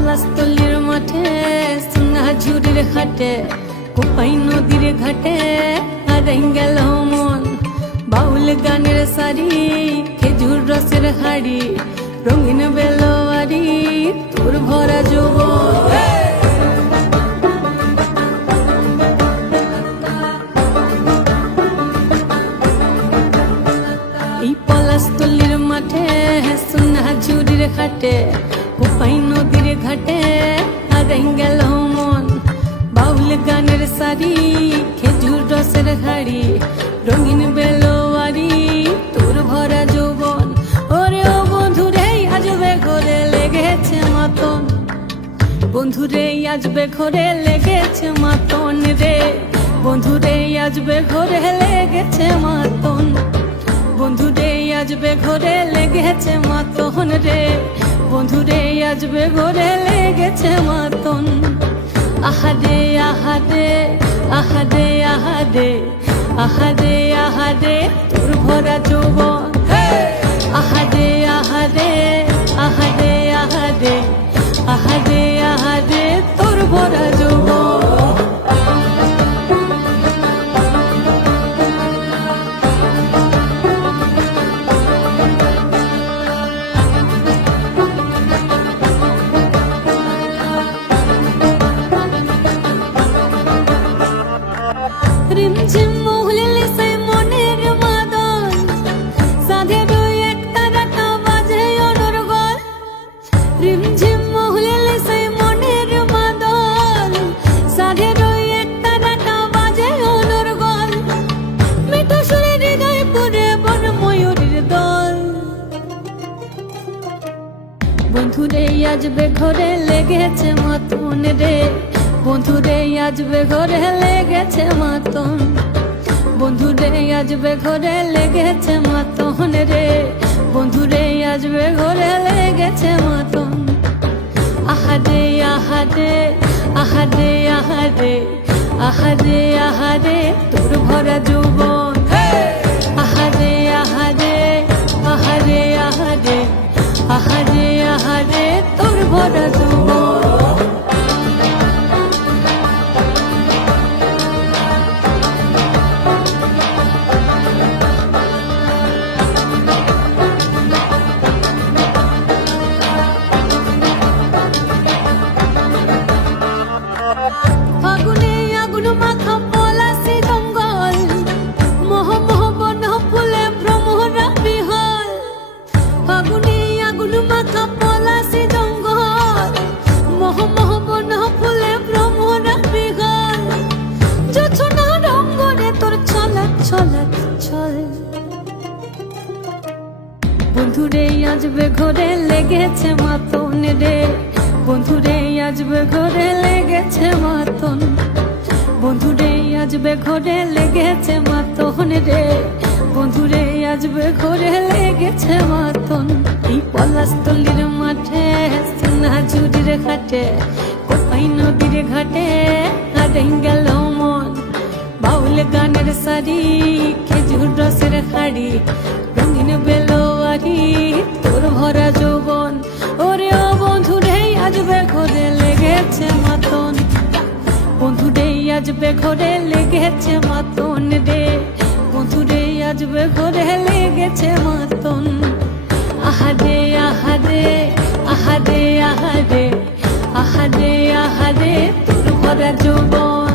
পলাশতলির মাঠে সিংহা ঝুড়ির ঘাটে কোপাই নদীর ঘাটে হারাই গেল মন বাউল গানের সারি খেজুর রসের হাড়ি রঙিন বেলোয়ারি তোর ভরা যৌবন এই পলাশতলির মাঠে সোনা ঝুড়ির ঘাটে কোপাই নদীর ঘাটে হারাই গেল মন বাউল গানের সারি খেজুর রসের হাড়ি রঙিন বেলোয়ারি তোর ভরা যৌবন ওরে ও বন্ধুরে আজবে ঘরে লেগেছে মাতন বন্ধুরে আজবে ঘরে লেগেছে মাতন রে বন্ধুরে আজবে ঘরে লেগেছে মাতন বন্ধুরে আজবে ঘরে লেগেছে মাতন রে বন্ধুরে আজবে ঘরে লেগেছে মাতন আহারে আহারে আহারে আহারে আহারে আহারে তোর ভরা যৌবন আহারে আহারে আহারে আহারে আহারে আহারে তোর ভরা যৌবন রিমঝিম মহুলিলে সে মনের মাদন সাধের এক তারাটা বাজে অনর্গল রিমঝিম মহুলিলে সে মনের মাদন সাধের এক তারাটা বাজে অনর্গল মিঠো সুরে হৃদয় পুরে বন ময়ূরের দল বন্ধুরে আজবে ঘরে লেগেছে মাতন রে বন্ধুরে আজবে ঘরে লেগেছে মাতন বন্ধুরে আজবে ঘরে লেগেছে মাতন রে বন্ধুরে আজবে ঘরে লেগেছে মাতন আহারে আহারে আহারে আহারে আহারে আহারে তোর ভরা যৌবন আহারে আহারে আহারে আহারে আহারে আহারে তোর ভরা যৌবন ফাগুনে আগুন মাখা পলাশি জঙ্গল মোহ মোহ বন ফুলে ভ্রমরা বিহল ফাগুনে আগুন মাখা পলাশি জঙ্গল মোহ মোহ বন ফুলে ভ্রমরা বিহল জোছনা রঙ্গনে তোর ছলক ছলক ছল বন্ধুরে আজবে ঘরে লেগেছে মাতন রে বন্ধুরে আজবে ঘরে লেগেছে মাতন বন্ধুরে আজবে ঘরে লেগেছে মাতন রে বন্ধুরে আজবে ঘরে লেগেছে মাতন এই পলাশতলির মাঠে সোনা ঝুড়ির ঘাটে কোপাই নদীর ঘাটে হারাই গেল মন বাউল গানের সারি খেজুর রসের হাড়ি রঙিন বেলোয়ারি তোর ভরা যৌবন ওরে ও বন্ধুরে আজবে ঘরে লেগেছে মাতন বন্ধুরে আজবে ঘরে লেগেছে মাতন রে বন্ধুরে আজবে ঘরে লেগেছে মাতন আহারে আহারে আহারে আহারে আহারে আহারে তোর ভরা যৌবন